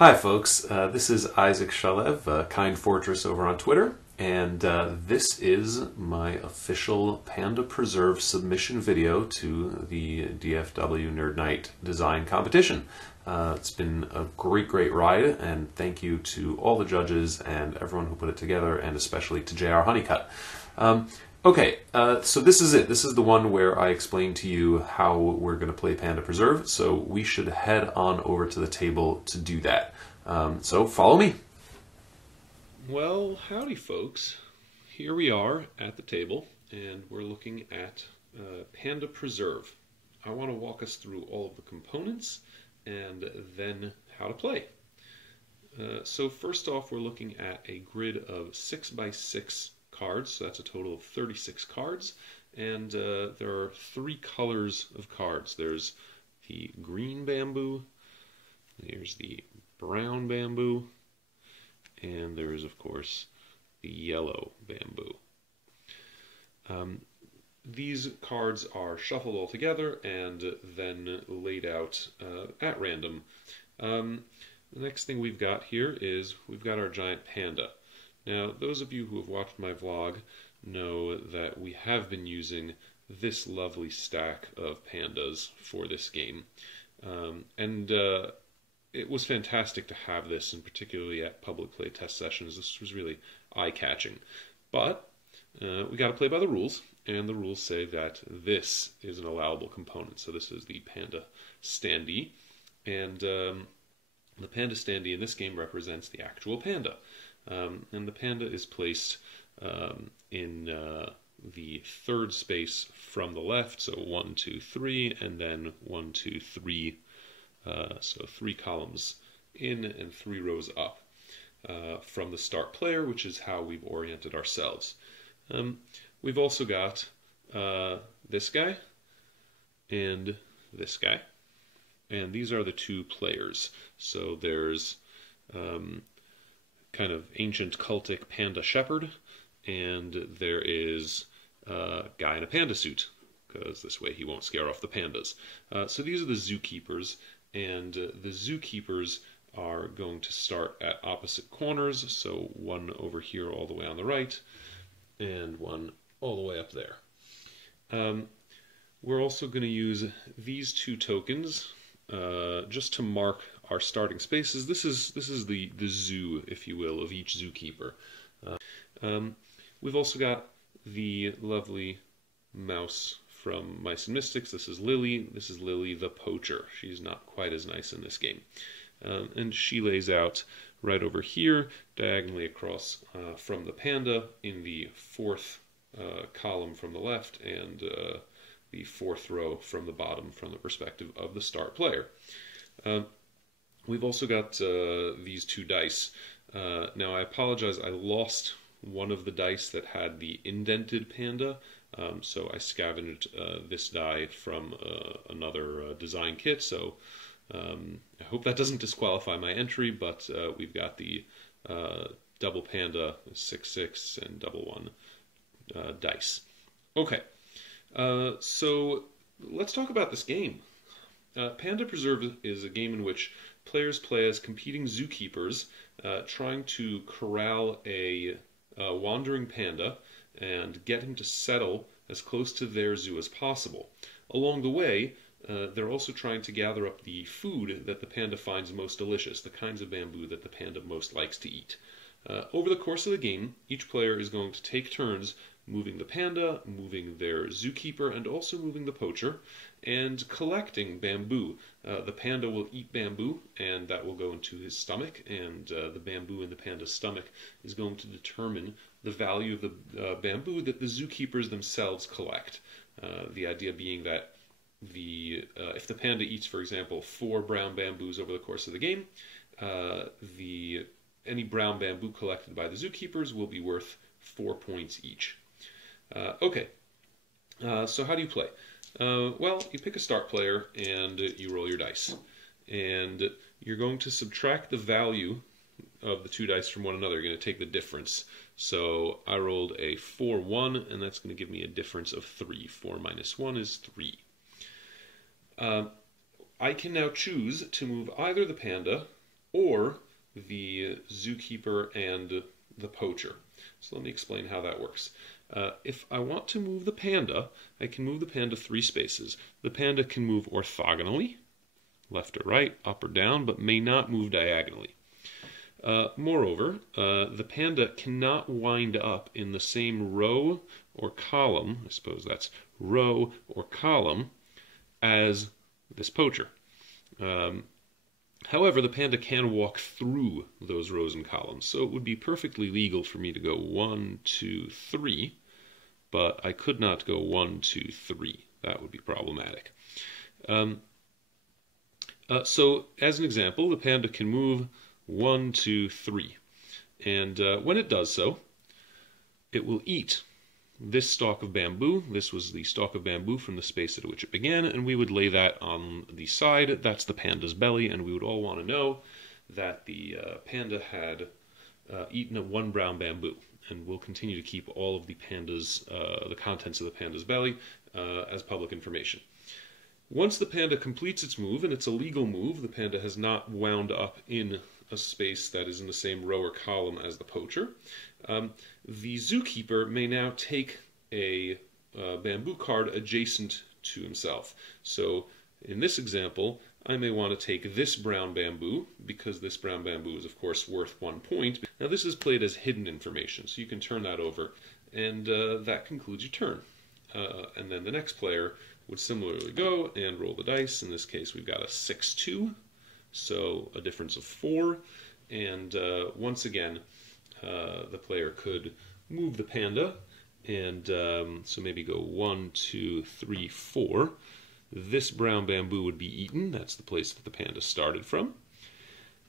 Hi, folks. This is Isaac Shalev, Kind Fortress over on Twitter, and this is my official Panda Preserve submission video to the DFW Nerd Night design competition. It's been a great ride, and thank you to all the judges and everyone who put it together, and especially to JR Honeycutt. So this is it. This is the one where I explain to you how we're going to play Panda Preserve, so we should head on over to the table to do that. So follow me. Well, howdy folks. Here we are at the table, and we're looking at Panda Preserve. I want to walk us through all of the components, and then how to play. So first off, we're looking at a grid of 6x6 cards, so that's a total of 36 cards, and there are three colors of cards. There's the green bamboo, there's the brown bamboo, and there's of course the yellow bamboo. These cards are shuffled all together and then laid out at random. The next thing we've got here is we've got our giant panda. Now, those of you who have watched my vlog know that we have been using this lovely stack of pandas for this game. It was fantastic to have this, and particularly at public play test sessions. This was really eye-catching. But we got to play by the rules, and the rules say that this is an allowable component. So this is the panda standee, and the panda standee in this game represents the actual panda. And the panda is placed in the third space from the left, so 1, 2, 3, and then 1, 2, 3, so 3 columns in and 3 rows up from the start player, which is how we've oriented ourselves. We've also got this guy and this guy, and these are the two players. So there's kind of ancient cultic panda shepherd, and there is a guy in a panda suit, because this way he won't scare off the pandas. So these are the zookeepers, and the zookeepers are going to start at opposite corners, so one over here all the way on the right, and one all the way up there. We're also going to use these two tokens just to mark our starting spaces. This is the zoo, if you will, of each zookeeper. We've also got the lovely mouse from Mice and Mystics. This is Lily. This is Lily the poacher. She's not quite as nice in this game. And she lays out right over here, diagonally across from the panda in the fourth column from the left, and the fourth row from the bottom from the perspective of the start player. We've also got these two dice. Now I apologize, I lost one of the dice that had the indented panda, so I scavenged this die from another design kit, so I hope that doesn't disqualify my entry, but we've got the double panda 6/6 and double 1 dice. Okay, so let's talk about this game. Panda Preserve is a game in which players play as competing zookeepers trying to corral a wandering panda and get him to settle as close to their zoo as possible. Along the way, they're also trying to gather up the food that the panda finds most delicious, the kinds of bamboo that the panda most likes to eat. Over the course of the game, each player is going to take turns moving the panda, moving their zookeeper, and also moving the poacher, and collecting bamboo. The panda will eat bamboo, and that will go into his stomach, and the bamboo in the panda's stomach is going to determine the value of the bamboo that the zookeepers themselves collect. The idea being that if the panda eats, for example, 4 brown bamboos over the course of the game, any brown bamboo collected by the zookeepers will be worth 4 points each. So how do you play? Well, you pick a start player and you roll your dice. And you're going to subtract the value of the two dice from one another. You're going to take the difference. So I rolled a 4-1, and that's going to give me a difference of 3. 4 minus 1 is 3. I can now choose to move either the panda or the zookeeper and the poacher. So let me explain how that works. If I want to move the panda, I can move the panda 3 spaces. The panda can move orthogonally, left or right, up or down, but may not move diagonally. Moreover, the panda cannot wind up in the same row or column, I suppose that's row or column, as this poacher. However, the panda can walk through those rows and columns, so it would be perfectly legal for me to go 1, 2, 3, but I could not go 1, 2, 3. That would be problematic. So, as an example, the panda can move 1, 2, 3, and when it does so, it will eat this stalk of bamboo. This was the stalk of bamboo from the space at which it began, and we would lay that on the side. That's the panda's belly, and we would all want to know that the panda had eaten one brown bamboo. And we'll continue to keep all of the panda's, the contents of the panda's belly as public information. Once the panda completes its move, and it's a legal move, the panda has not wound up in a space that is in the same row or column as the poacher, the zookeeper may now take a bamboo card adjacent to himself. So in this example, I may want to take this brown bamboo, because this brown bamboo is of course worth 1 point. Now this is played as hidden information, so you can turn that over, and that concludes your turn. And then the next player would similarly go and roll the dice. In this case we've got a 6-2, so a difference of 4, and once again the player could move the panda, and so maybe go 1, 2, 3, 4. This brown bamboo would be eaten. That's the place that the panda started from.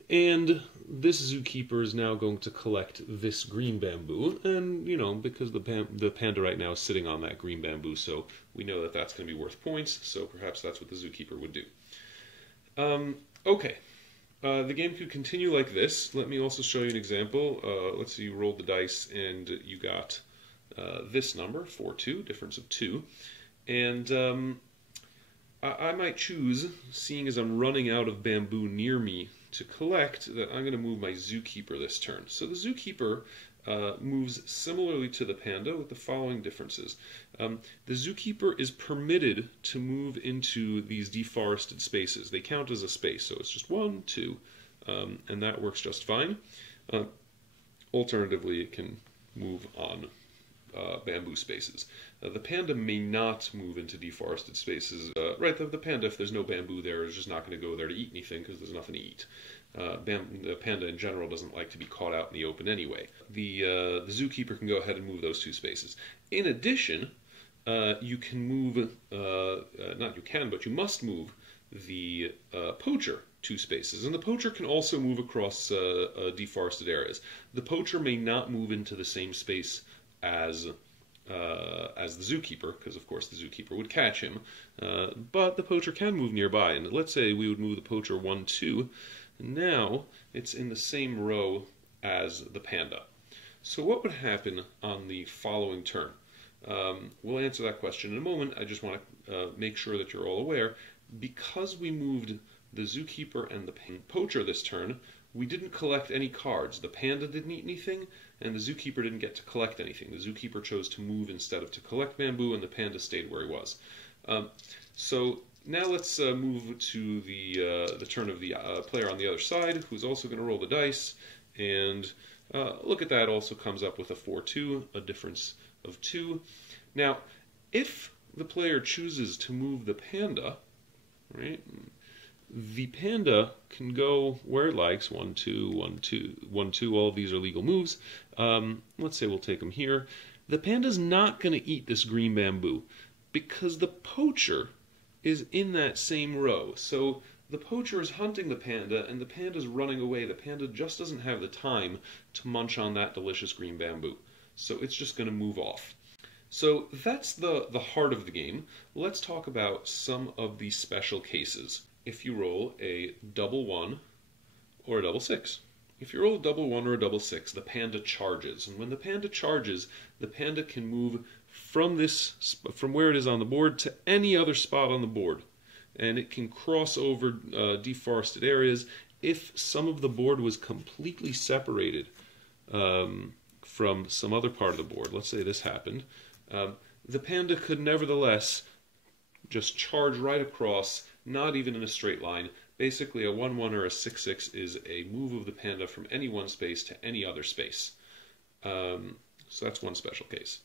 And this zookeeper is now going to collect this green bamboo, and because the panda right now is sitting on that green bamboo, so we know that that's going to be worth points, so perhaps that's what the zookeeper would do. Okay, the game could continue like this. Let me also show you an example. Let's say you rolled the dice and you got this number, 4-2, difference of 2, and I might choose, seeing as I'm running out of bamboo near me to collect, that I'm going to move my zookeeper this turn. So the zookeeper moves similarly to the panda with the following differences. The zookeeper is permitted to move into these deforested spaces. They count as a space, so it's just 1, 2, and that works just fine. Alternatively, it can move on bamboo spaces. The panda may not move into deforested spaces. Right, the panda, if there's no bamboo there, is just not going to go there to eat anything because there's nothing to eat. The panda in general doesn't like to be caught out in the open anyway. The zookeeper can go ahead and move those 2 spaces. In addition, you can move, not you can, but you must move the poacher 2 spaces. And the poacher can also move across deforested areas. The poacher may not move into the same space as the zookeeper, because of course the zookeeper would catch him, but the poacher can move nearby, and let's say we would move the poacher 1, 2, and now it's in the same row as the panda. So what would happen on the following turn? We'll answer that question in a moment. I just want to make sure that you're all aware, because we moved the zookeeper and the poacher this turn, we didn't collect any cards. The panda didn't eat anything, and the zookeeper didn't get to collect anything. The zookeeper chose to move instead of to collect bamboo, and the panda stayed where he was. So now let's move to the turn of the player on the other side, who's also going to roll the dice, and look at that, also comes up with a 4-2, a difference of 2. Now, if the player chooses to move the panda, right, the panda can go where it likes, 1, 2, 1, 2, 1, 2, all of these are legal moves. Let's say we'll take them here. The panda's not going to eat this green bamboo because the poacher is in that same row. So the poacher is hunting the panda, and the panda's running away. The panda just doesn't have the time to munch on that delicious green bamboo. So it's just going to move off. So that's the heart of the game. Let's talk about some of the special cases. If you roll a double 1 or a double 6. If you roll a double 1 or a double 6, the panda charges. And when the panda charges, the panda can move from where it is on the board to any other spot on the board. And it can cross over deforested areas if some of the board was completely separated from some other part of the board, let's say this happened, the panda could nevertheless just charge right across, not even in a straight line. Basically, a 1-1 or a 6-6 is a move of the panda from any one space to any other space. So that's one special case.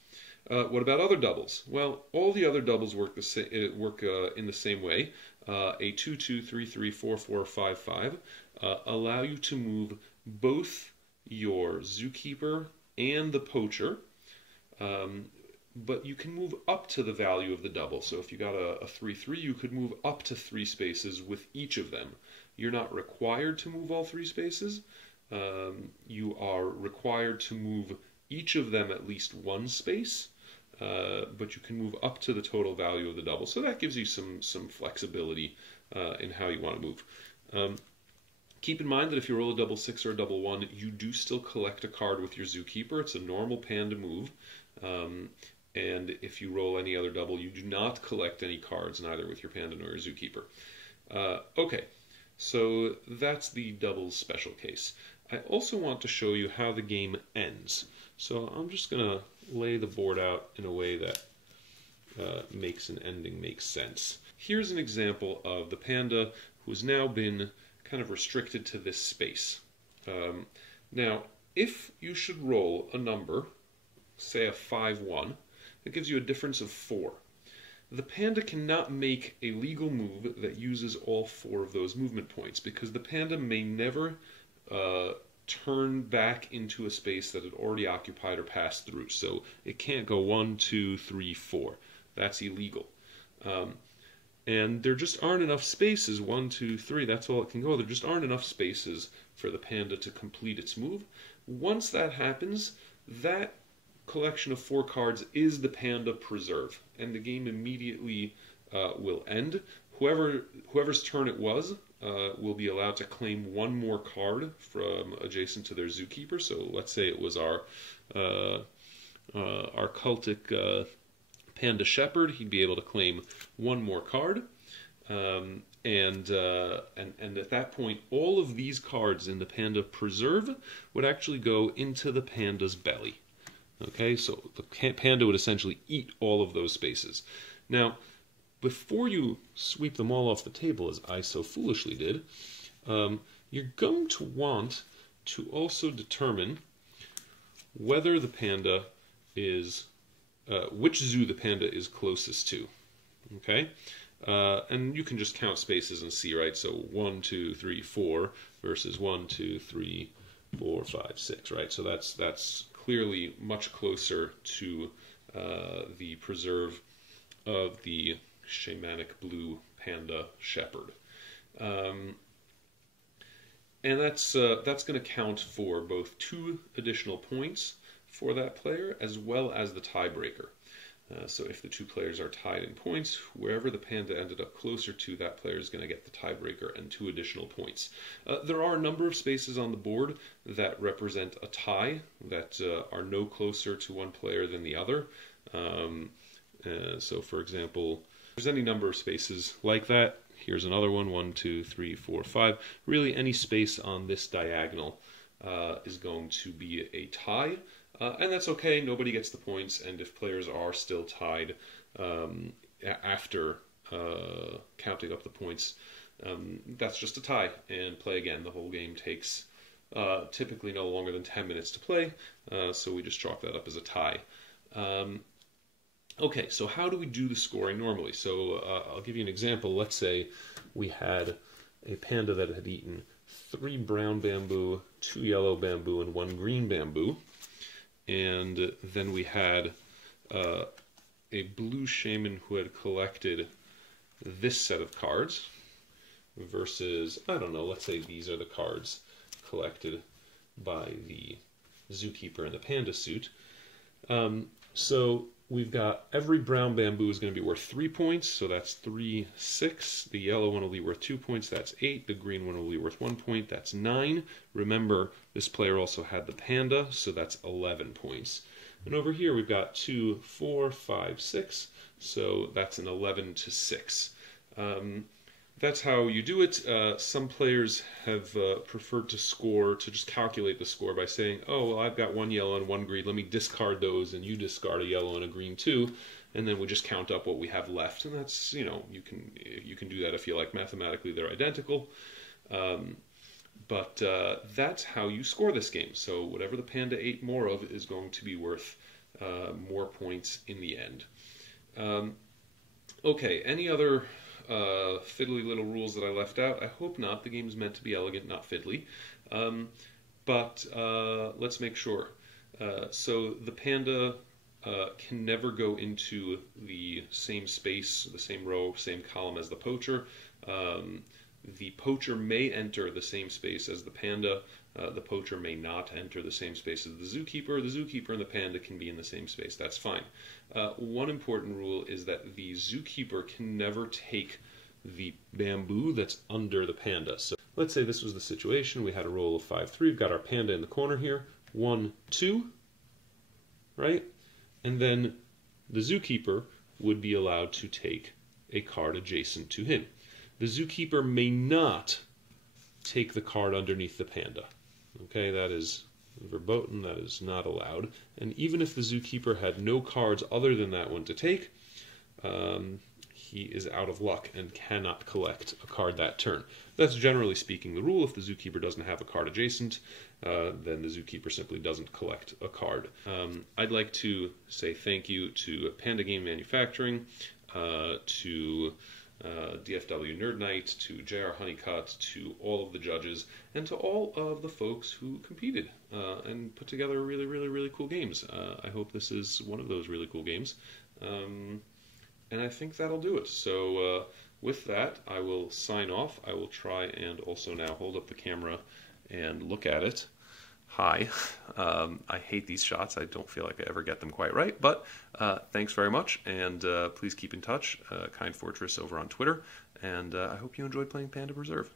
What about other doubles? Well, all the other doubles work in the same way. A 2-2, 3-3, 4-4, 5-5 allow you to move both your zookeeper and the poacher, but you can move up to the value of the double. So if you got a 3-3, you could move up to 3 spaces with each of them. You're not required to move all 3 spaces. You are required to move each of them at least 1 space, but you can move up to the total value of the double. So that gives you some flexibility in how you want to move. Keep in mind that if you roll a double 6 or a double 1, you do still collect a card with your zookeeper. It's a normal panda move. And if you roll any other double, you do not collect any cards, neither with your panda nor your zookeeper. Okay, so that's the doubles special case. I also want to show you how the game ends. So I'm just going to lay the board out in a way that makes an ending make sense. Here's an example of the panda who has now been kind of restricted to this space. Now, if you should roll a number, say a 5-1, it gives you a difference of 4. The panda cannot make a legal move that uses all 4 of those movement points because the panda may never turn back into a space that it already occupied or passed through. So it can't go 1, 2, 3, 4. That's illegal. And there just aren't enough spaces, 1, 2, 3, that's all it can go. There just aren't enough spaces for the panda to complete its move. Once that happens, that collection of 4 cards is the panda preserve, and the game immediately will end. Whoever's turn it was will be allowed to claim 1 more card from adjacent to their zookeeper. So let's say it was our cultic panda shepherd. He'd be able to claim 1 more card, and at that point, all of these cards in the panda preserve would actually go into the panda's belly. Okay, so the panda would essentially eat all of those spaces. Now, before you sweep them all off the table, as I so foolishly did, you're going to want to also determine whether the panda is, which zoo the panda is closest to. Okay, and you can just count spaces and see, right? So 1, 2, 3, 4 versus 1, 2, 3, 4, 5, 6, right? So that's clearly much closer to the preserve of the shamanic blue panda shepherd. And that's going to count for both 2 additional points for that player as well as the tiebreaker. So if the 2 players are tied in points, wherever the panda ended up closer to, that player is going to get the tiebreaker and 2 additional points. There are a number of spaces on the board that represent a tie, that are no closer to one player than the other. So for example, there's any number of spaces like that. Here's another one, 1, 2, 3, 4, 5. Really any space on this diagonal is going to be a tie. And that's okay, nobody gets the points, and if players are still tied after counting up the points, that's just a tie, and play again. The whole game takes typically no longer than 10 minutes to play, so we just chalk that up as a tie. Okay, so how do we do the scoring normally? So I'll give you an example. Let's say we had a panda that had eaten 3 brown bamboo, 2 yellow bamboo, and 1 green bamboo. And then we had a blue shaman who had collected this set of cards versus, I don't know, let's say these are the cards collected by the zookeeper in the panda suit. So we've got every brown bamboo is going to be worth 3 points, so that's 3, 6. The yellow one will be worth 2 points, that's 8. The green one will be worth 1 point, that's 9. Remember, this player also had the panda, so that's 11 points. And over here we've got 2, 4, 5, 6, so that's an 11 to 6. that's how you do it. Some players have preferred to just calculate the score by saying, oh, well, I've got one yellow and one green. Let me discard those, and you discard a yellow and a green too, and then we just count up what we have left. And that's, you can do that if you like. Mathematically, they're identical. But that's how you score this game. So whatever the panda ate more of is going to be worth more points in the end. Okay, any other fiddly little rules that I left out? I hope not. The game is meant to be elegant, not fiddly. But let's make sure. So the panda can never go into the same space, the same row, same column as the poacher. The poacher may enter the same space as the panda. The poacher may not enter the same space as the zookeeper. The zookeeper and the panda can be in the same space. That's fine. One important rule is that the zookeeper can never take the bamboo that's under the panda. So let's say this was the situation. We had a roll of 5-3. We've got our panda in the corner here. 1, 2, right? And then the zookeeper would be allowed to take a card adjacent to him. The zookeeper may not take the card underneath the panda. Okay, that is verboten, that is not allowed. And even if the zookeeper had no cards other than that one to take, he is out of luck and cannot collect a card that turn. That's generally speaking the rule. If the zookeeper doesn't have a card adjacent, then the zookeeper simply doesn't collect a card. I'd like to say thank you to Panda Game Manufacturing, to DFW Nerd Night, to JR Honeycutt, to all of the judges, and to all of the folks who competed and put together really, really, really cool games. I hope this is one of those really cool games. And I think that'll do it. So with that, I will sign off. I will try and also now hold up the camera and look at it. Hi. I hate these shots. I don't feel like I ever get them quite right. But thanks very much, and please keep in touch. Kind Fortress over on Twitter. And I hope you enjoyed playing Panda Preserve.